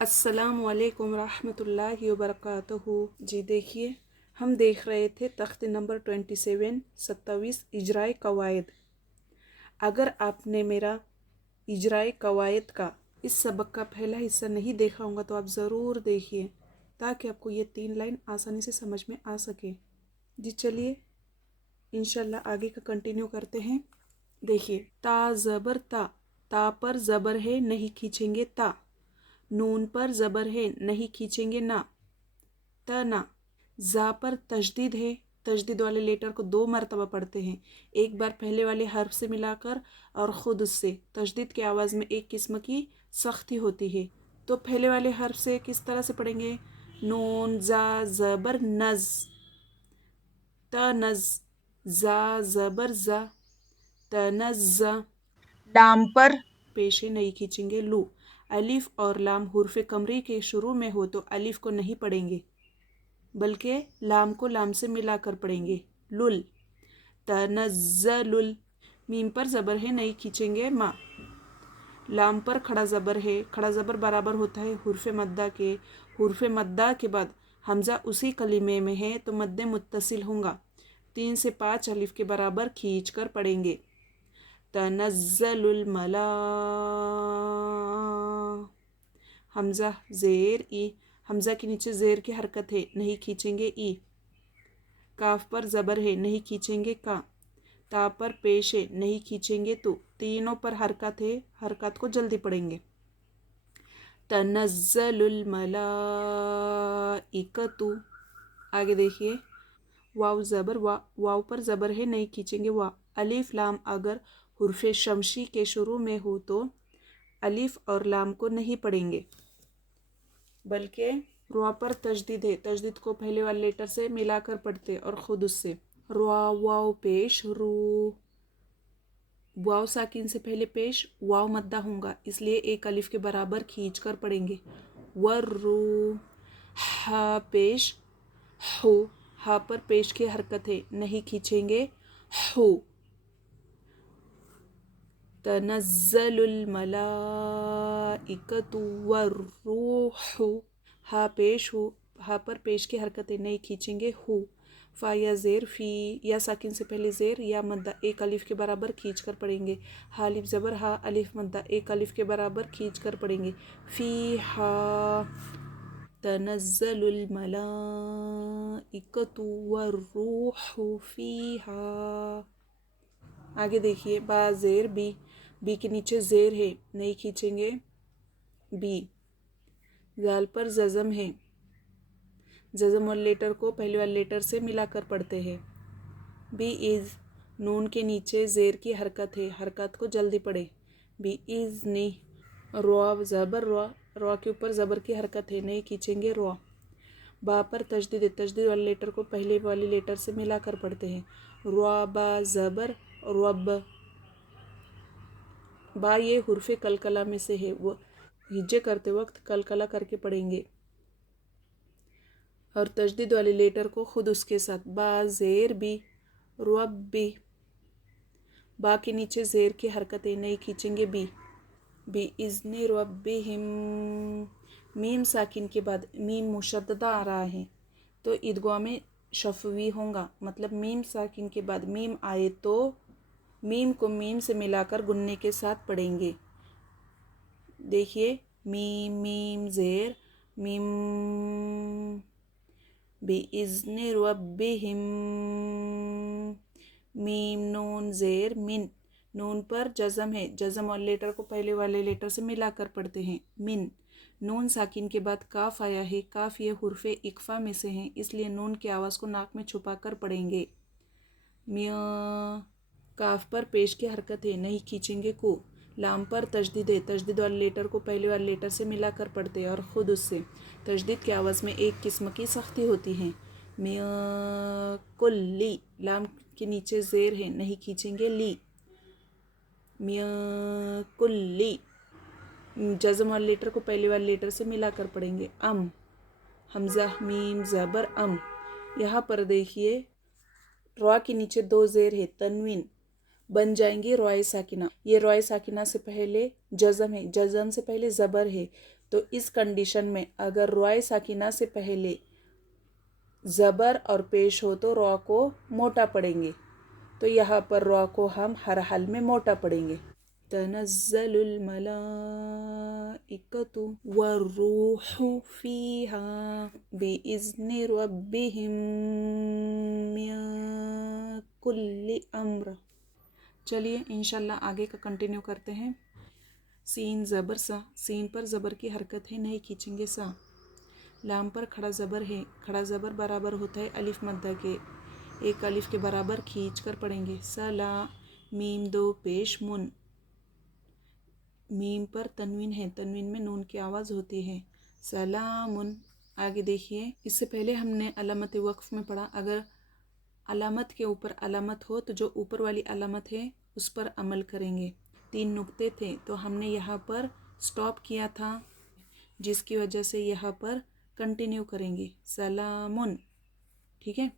अस्सलाम वालेकुम रहमतुल्लाहि वबरकातुहू। जी देखिए, हम देख रहे थे तख्त नंबर 27 इजराए कवायद। अगर आपने मेरा इजराए कवायद का इस सबक का पहला हिस्सा नहीं देखा होगा तो आप ज़रूर देखिए, ताकि आपको ये 3 लाइन आसानी से समझ में आ सके। जी चलिए इंशाल्लाह आगे का कंटिन्यू करते हैं। देखिए, ता ज़बर ता पर ज़बर है, नहीं खींचेंगे ता। नून पर ज़बर है, नहीं खींचेंगे ना, तना। जा पर तशदीद है, तशदीद वाले लेटर को 2 मरतबा पढ़ते हैं, एक बार पहले वाले हर्फ से मिलाकर और ख़ुद उससे। तशदीद की आवाज़ में एक किस्म की सख्ती होती है, तो पहले वाले हर्फ से किस तरह से पढ़ेंगे? नून जा ज़बर नज, तनज। जा ज़बर जा, तनज़। लाम पर पेशे नहीं खींचेंगे लू। अलिफ और लाम हुर्फ कमरी के शुरू में हो तो अलिफ को नहीं पढ़ेंगे, बल्कि लाम को लाम से मिलाकर पढ़ेंगे। लुल। तनज़्ज़लुल। मीम पर ज़बर है, नहीं खींचेंगे मा। लाम पर खड़ा ज़बर है, खड़ा ज़बर बराबर होता है हुर्फ मद्दा के। हुर्फ मद्दा के बाद हमज़ा उसी कलीमे में है तो मद्दे मुत्तसिल होगा। 3 से 5 अलिफ के बराबर खींच कर पढ़ेंगे। तनज़्ज़लुल मला। हमज़ा ज़ेर ई, हमज़ा के नीचे ज़ेर की हरकत है, नहीं खींचेंगे ई। काफ पर ज़बर है, नहीं खींचेंगे का। ता पर पेश है, नहीं खींचेंगे तो। तीनों पर हरकत है, हरकत को जल्दी पढ़ेंगे। तनज़्ज़लुल मलाइकतु। आगे देखिए, वाव ज़बर वा, वाव पर ज़बर है, नहीं खींचेंगे वा। अलिफ लाम अगर हुर्फ शमशी के शुरू में हो तो अलिफ और लाम को नहीं पढ़ेंगे, बल्कि रुआ पर तजदीद है, तजदीद को पहले वाले लेटर से मिलाकर पढ़ते और ख़ुद उससे। रुआ वाव पेश रू। वाव साकिन से पहले पेश वाव मद्दा होगा, इसलिए एक अलिफ के बराबर खींच कर पढ़ेंगे। वर्रू। हा पेश हो, हा पर पेश की हरकत है, नहीं खींचेंगे हो। तनज़्ज़लुल मलाइकतु वर्रूहु। हा पेश हो, हा पर पेश की हरकत है, नहीं खींचेंगे हो। फा या ज़ेर फ़ी, या साकिन से पहले ज़ेर या मद्दा एक अलिफ के बराबर खींच कर पढ़ेंगे। हा अलिफ ज़बर हा, अलिफ मद्दा एक अलिफ के बराबर खींच कर पढ़ेंगे। फ़ी हा तनज़्ज़लुल मलाइकतु वर्रूहु फ़ीहा। आगे देखिए, बा ज़ेर बी, बी के नीचे ज़ेर है, नहीं खींचेंगे बी। जाल पर जज़म है, जज़म वाले लेटर को पहले वाले लेटर से मिलाकर पढ़ते हैं। बी इज़, नून के नीचे ज़ेर की हरकत है, हरकत को जल्दी पढ़े। बी इज़ नी। रुआ ज़बर रुआ, रुआ के ऊपर ज़बर की हरकत है, नहीं खींचेंगे रुआ। बा पर तजदीद है, तजदीद वाले लेटर को पहले वाले लेटर से मिलाकर पढ़ते हैं। रुआ बा ज़बर रब। बा ये हुर्फ कलकला में से है, वो हिज्जे करते वक्त कलकला करके पढ़ेंगे और तजदीद वाले लेटर को खुद उसके साथ। बा ज़ेर बी रब्बी। बा के नीचे ज़ेर की हरकतें, नहीं खींचेंगे बी। बी इज़्नि रब्बिहिम। मीम साकिन के बाद मीम मुशद्ददा आ रहा है तो ईदगाह में शफवी होगा, मतलब मीम साकिन के बाद मीम आए तो मीम को मीम से मिलाकर गुन्ने के साथ पढ़ेंगे। देखिए, मीम मीम ज़ेर मीम। बिइज़्नि रब्बिहिम। मीम नून ज़ेर मिन, नून पर जज़म है, जज़म वाले लेटर को पहले वाले लेटर से मिलाकर पढ़ते हैं। मिन। नून साकिन के बाद काफ आया है, काफ ये हुर्फ इक्फ़ा में से हैं, इसलिए नून की आवाज़ को नाक में छुपा कर पढ़ेंगे। मिया। काफ पर पेश की हरकत है, नहीं खींचेंगे को। लाम पर तजदीद है, तजदीद वाले लेटर को पहले वाले लेटर से मिलाकर पढ़ते हैं और ख़ुद उससे। तजदीद की आवाज़ में एक किस्म की सख्ती होती है। मिया कुल्ली, लाम के नीचे ज़ेर है, नहीं खींचेंगे ली। मिया कुल्ली। जज़म वाले लेटर को पहले वाले लेटर से मिलाकर पढ़ेंगे। अम। हमज़ा मीम ज़बर अम। यहाँ पर देखिए, रॉ के नीचे 2 ज़ेर है, तनवीन बन जाएंगी रॉय साकिना। ये रॉय साकिना से पहले जज़म है, जज़म से पहले ज़बर है, تو اس کنڈیشن میں اگر روائے ساکنہ سے پہلے زبر اور پیش ہو تو را کو موٹا پڑھیں گے. تو یہاں پر را کو ہم ہر حال میں موٹا پڑھیں گے. تنزل الملائکۃ والروح فیہا بإذن ربہم من کل امر. چلیے انشاءاللہ آگے کا کنٹینیو کرتے ہیں. سین زبر سا، سین پر زبر کی حرکت ہے، نہیں کھینچیں گے سا. لام پر کھڑا زبر ہے، کھڑا زبر برابر ہوتا ہے الف مدہ کے، ایک الف کے برابر کھینچ کر پڑھیں گے. سلا، میم دو پیش من، میم پر تنوین ہے، تنوین میں نون کی آواز ہوتی ہے. سلامن. آگے دیکھیے، اس سے پہلے ہم نے علامت وقف میں پڑھا، اگر علامت کے اوپر علامت ہو تو جو اوپر والی علامت ہے اس پر عمل کریں گے. 3 نقطے تھے تو ہم نے یہاں پر سٹاپ کیا تھا، جس کی وجہ سے یہاں پر کنٹینیو کریں گے. سلامن. ٹھیک ہے.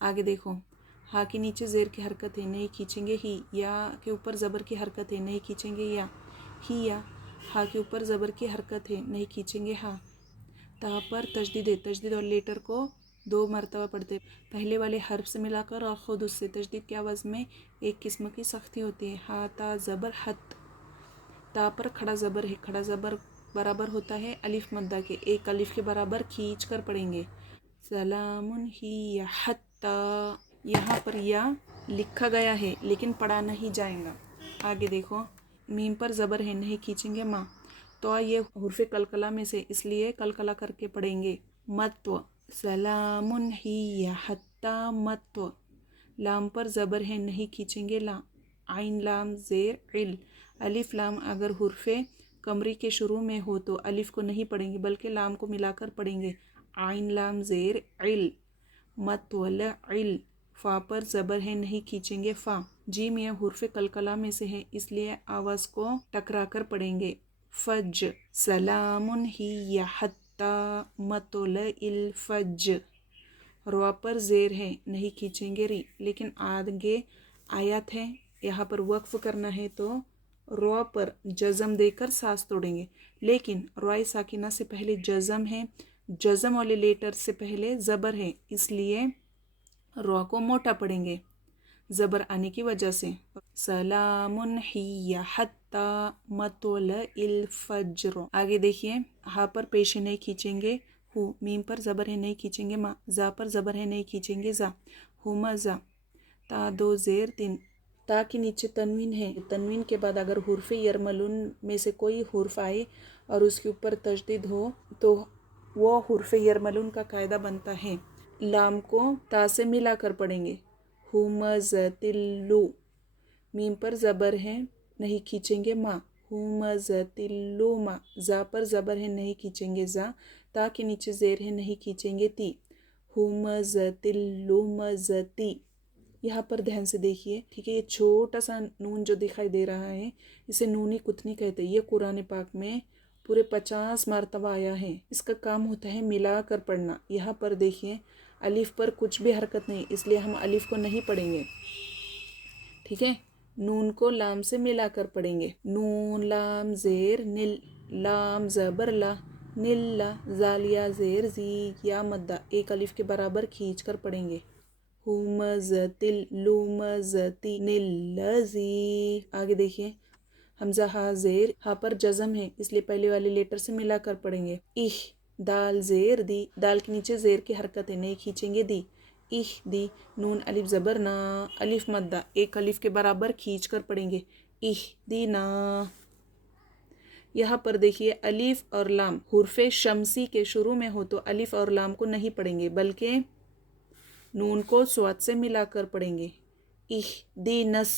آگے دیکھو، ہا کے نیچے زیر کی حرکت ہے، نہیں کھینچیں گے ہی. یا کے اوپر زبر کی حرکت ہے، نہیں کھینچیں گے یا. ہی یا. ہا کے اوپر زبر کی حرکت ہے، نہیں کھینچیں گے ہا. تا پر تشدید ہے، تشدید اور لیٹر کو 2 مرتبہ پڑھتے، پہلے والے حرف سے ملا کر اور خود اس سے. تشدید کی آواز میں ایک قسم کی سختی ہوتی ہے. ہا تا زبر حت. تا پر کھڑا زبر ہے، کھڑا زبر برابر ہوتا ہے الف مدہ کے، ایک الف کے برابر کھینچ کر پڑھیں گے. سلام ہی حتی. یہاں پر یا لکھا گیا ہے لیکن پڑھا نہیں جائے گا. آگے دیکھو، میم پر زبر ہے، نہیں کھینچیں گے ماں. تو یہ حرف قلقلہ میں سے، اس لیے قلقلہ کر کے پڑھیں گے. متو. سلام ہی حتی متو. لام پر زبر ہے، نہیں کھینچیں گے لا. عین لام زیر عل. الف لام اگر حرف قمری کے شروع میں ہو تو الف کو نہیں پڑھیں گے بلکہ لام کو ملا کر پڑھیں گے. عین لام زیر عل. متولعل. فا پر زبر ہے، نہیں کھینچیں گے فا. جیم یہ حرف قلقلہ میں سے ہے، اس لیے آواز کو ٹکرا کر پڑھیں گے. فج. سلام ہی حتی مطلع الفج. روا پر زیر ہے، نہیں کھینچیں گے ری، لیکن آگے آیات ہے، یہاں پر وقف کرنا ہے تو روا پر جزم دے کر سانس توڑیں گے. لیکن روائے ساکنہ سے پہلے جزم ہے، جزم والے لیٹر سے پہلے زبر ہے، اس لیے روا کو موٹا پڑھیں گے زبر آنے کی وجہ سے. سلام ہی حتی مطلع الفجر. آگے دیکھیے، ہا پر پیش نہیں کھینچیں گے ہو، میم پر زبر ہے، نہیں کھینچیں گے ما. زا پر زبر ہے، نہیں کھینچیں گے زا. ہوما زا. تا 2 زیر 3. تا کے نیچے تنوین ہے، تنوین کے بعد اگر حرف یرملون میں سے کوئی حرف آئے اور اس کے اوپر تشدید ہو تو وہ حرف یرملون کا قاعدہ بنتا ہے، لام کو تا سے ملا کر پڑھیں گے. ہومزتلو. میم پر زبر ہے، نہیں کھینچیں گے ما. ہومزتلو ما. زا پر زبر ہے، نہیں کھینچیں گے زا. تا کے نیچے زیر ہے، نہیں کھینچیں گے تی. ہومزتلومزتی. یہاں پر دھیان سے دیکھیے، ٹھیک ہے. یہ چھوٹا سا نون جو دکھائی دے رہا ہے اسے نونی کتنی کہتے ہیں. یہ قرآن پاک میں پورے 50 مرتبہ آیا ہے. اس کا کام ہوتا ہے ملا کر پڑھنا. یہاں پر دیکھیے الف پر کچھ بھی حرکت نہیں، اس لیے ہم الف کو نہیں پڑھیں گے. ٹھیک ہے. نون کو لام سے ملا کر پڑھیں گے. نون لام زیر نل. لام زبر لا. نل لا. زالیا زیر زی. یا مدہ ایک الف کے برابر کھینچ کر پڑھیں گے. ہومزتل لومزتی نلزی. آگے دیکھیے، حمزہ ہا زیر، ہا پر جزم ہے اس لیے پہلے والے لیٹر سے ملا کر پڑھیں گے. اح. دال زیر دی. دال کے نیچے زیر کی حرکت ہے، نہیں کھینچیں گے دی. اح دی. نون الف زبر نا. الف مدہ ایک الف کے برابر کھینچ کر پڑھیں گے. اح دی نا. یہاں پر دیکھیے الف اور لام حرف شمسی کے شروع میں ہو تو الف اور لام کو نہیں پڑھیں گے بلکہ نون کو سواد سے ملا کر پڑھیں گے. اح دی نس.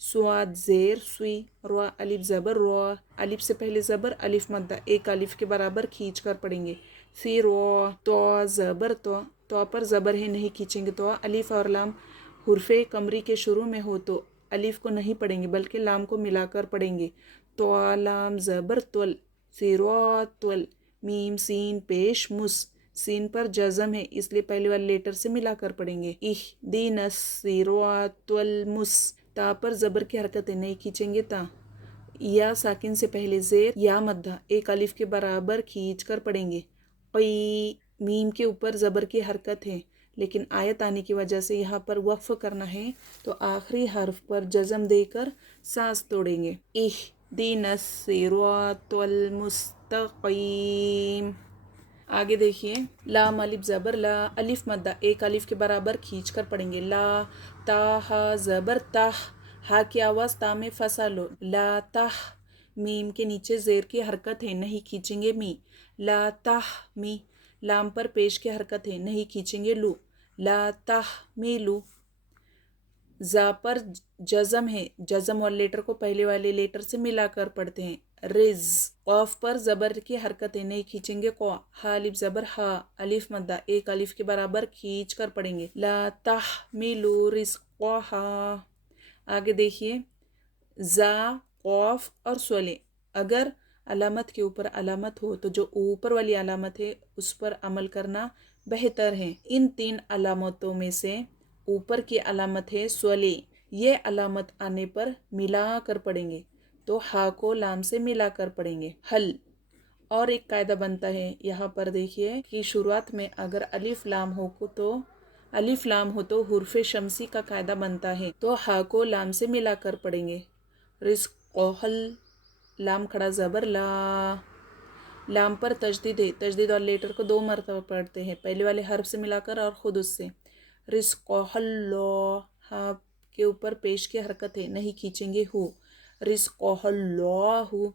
سواد زیر سوئی. روا الف زبر روا. الف سے پہلے زبر، الف مدہ ایک الف کے برابر کھینچ کر پڑھیں گے. فی روا. تو زبر تو. تو پر زبر ہے، نہیں کھینچیں گے تو. الف اور لام حرف قمری کے شروع میں ہو تو الف کو نہیں پڑھیں گے بلکہ لام کو ملا کر پڑھیں گے. تو لام زبر تول. فی روا تول. میم سین پیش مس. سین پر جزم ہے اس لیے پہلے والے لیٹر سے ملا کر پڑھیں گے. اح دین الصراط المس. تا پر زبر کی حرکت ہے، نہیں کھینچیں گے تا. या साकिन से पहले ज़ेर या मद्दा एक अलिफ के बराबर खींच कर पढ़ेंगे। क़ी, मीम के ऊपर ज़बर की हरकत है, लेकिन आयत आने की वजह से यहाँ पर वक्फ करना है, तो आखिरी हर्फ पर जज़म देकर सांस तोड़ेंगे। इहदिनस सिरातल मुस्तक़ीम। आगे देखिए, लाम अलिफ ज़बर ला, अलिफ मद्दा एक अलिफ के बराबर खींच कर पढ़ेंगे। ला, ता हा ज़बर ताह, हा की आवाज़ ता में फंसा लो। ला ताह, मीम के नीचे ज़ेर की हरकत है, नहीं खींचेंगे मी। ला ताह मी, लाम पर पेश की हरकत है, नहीं खींचेंगे लू। ला ताह मी लू, जा पर जज़म है, जज़म वाले लेटर को पहले वाले लेटर से मिलाकर पढ़ते हैं। रिज, क़ाफ पर ज़बर की हरकत है, नहीं खींचेंगे क़ा। हा अलिफ ज़बर हा, अलिफ मद्दा एक अलिफ के बराबर खींच कर पढ़ेंगे। ला तहमिलु रिज़्क़हा। आगे देखिए, जा, क़ाफ और स्वले, अगर अलामत के ऊपर अलामत हो तो जो ऊपर वाली अलामत है उस पर अमल करना बेहतर है। इन तीन अलामतों में से ऊपर की अलामत है स्वले, ये अलामत आने पर मिला कर पढ़ेंगे, तो हा को लाम से मिला कर पढ़ेंगे। हल, और एक कायदा बनता है यहाँ पर देखिए कि शुरुआत में अगर अलिफ लाम हो तो हुर्फ़े शम्सी का कायदा बनता है, तो हा को लाम से मिला कर पढ़ेंगे। रिज़्क़हल, लाम खड़ा ज़बर ला, लाम पर तजदीद है, तजदीद और लेटर को 2 मरतबा पढ़ते हैं, पहले वाले हर्फ से मिलाकर और ख़ुद उससे। रिज़्क़हल्लो, हा के ऊपर पेश की हरकत है, नहीं खींचेंगे हु। रिज़्क़हल्लाहु,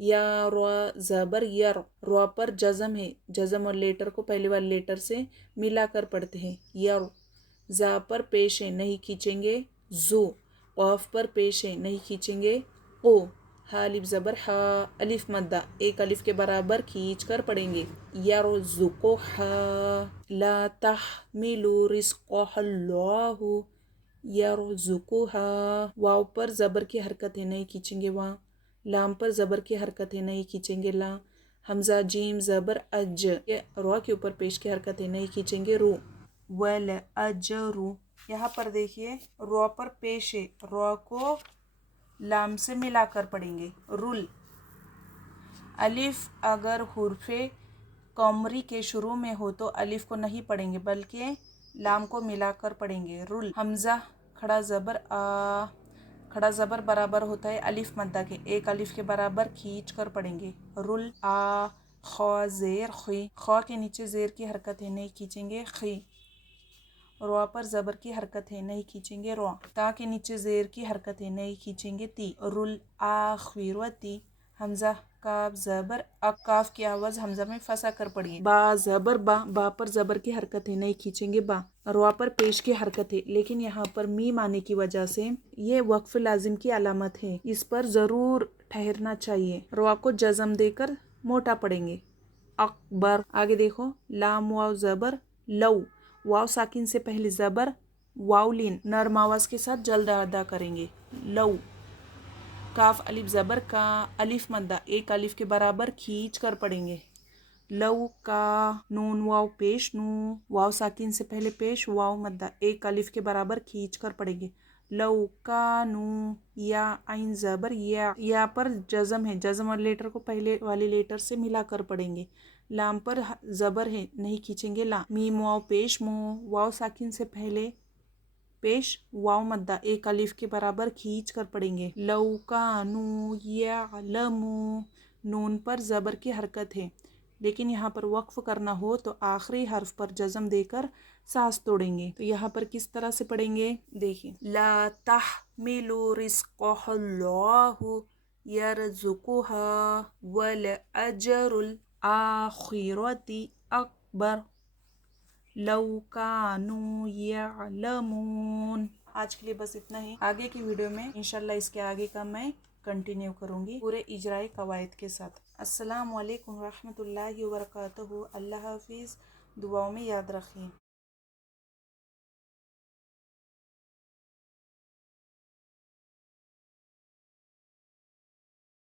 या रा ज़बर या, रा पर जज़म है, जज़म और लेटर को पहले वाले लेटर से मिलाकर पढ़ते हैं। या जा पर पेश है, नहीं खींचेंगे जू। क़ाफ पर पेश है, नहीं खींचेंगे ओ। हा अलिफ ज़बर हा, अलिफ मद्दा एक अलिफ के बराबर खींच कर पढ़ेंगे। यरज़ुक़ुहा, ला तहमिलु रिज़्क़हल्लाहु यरज़ुक़ुहा। वाव पर ज़बर की हरकत है, नहीं खींचेंगे वा। लाम पर ज़बर की हरकत है, नहीं खींचेंगे ला। हमज़ा जीम ज़बर अज, रा के ऊपर पेश की हरकत है, नहीं खींचेंगे रू। वल अजरू, यहाँ पर देखिए रा पर पेश है, रा को लाम से मिलाकर पढ़ेंगे। रुल, अलिफ अगर हुर्फ़े कमरी के शुरू में हो तो अलिफ को नहीं पढ़ेंगे बल्कि लाम को मिलाकर पढ़ेंगे। रुल, हमज़ा खड़ा ज़बर आ, खड़ा ज़बर बराबर होता है अलिफ मद्दा के, एक अलिफ के बराबर खींच कर पढ़ेंगे। रुल आ, ख़ा ज़ेर खी, ख़ा के नीचे ज़ेर की हरकत है, नहीं खींचेंगे खी। रा पर ज़बर की हरकत है, नहीं खींचेंगे रा। ता के नीचे ज़ेर की हरकत है, नहीं खींचेंगे ती। रुल आखिरती, हमज़ा काफ ज़बर अ, काफ की आवाज़ हमज़ा में फंसा कर पढ़िए। बा ज़बर बा, बा पर ज़बर की हरकत है, नहीं खींचेंगे बा। रा पर पेश की हरकत है, लेकिन यहाँ पर मीम आने की वजह से ये वक्फ लाजिम की अलामत है, इस पर ज़रूर ठहरना चाहिए। रा को जज़म देकर मोटा पढ़ेंगे। अकबर, आगे देखो, लाम वाव ज़बर लव, वाव साकिन से पहले ज़बर वाउलिन, नर्म आवाज़ के साथ जल्द अदा करेंगे। लव, काफ अलिफ ज़बर का, अलिफ मद्दा एक अलिफ के बराबर खींच कर पढ़ेंगे। लव का, नून वाव पेश नू, वाव साकिन से पहले पेश वाव मद्दा एक अलिफ के बराबर खींच कर पढ़ेंगे। लव का नू, या आइन ज़बर या पर जज़म है, जज़म और लेटर को पहले वाले लेटर से मिलाकर पढ़ेंगे। लाम पर ज़बर है, नहीं खींचेंगे ला। मीम वाव पेश मो, वाव साकिन से पहले पेश वाव मद्दा एक अलिफ के बराबर खींच कर पढ़ेंगे। लौकानू यअलमू, नून पर ज़बर की हरकत है, लेकिन यहाँ पर वक्फ करना हो तो आखिरी हर्फ पर जज़म देकर सांस तोड़ेंगे। तो यहाँ पर किस तरह से पढ़ेंगे देखिए, ला तहमिलु रिज़्क़हल्लाहु यरज़ुक़ुहा वल अजरुल आखिरति अकबर लौ कानू यअलमून। आज के लिए बस इतना ही। आगे की वीडियो में इंशाल्लाह इसके आगे का मैं कंटिन्यू करूँगी पूरे इजराई कवायद के साथ। अस्सलामु अलैकुम रहमतुल्लाहि व बरकातुहू। अल्लाह हाफिज़। दुआओं में याद रखिए।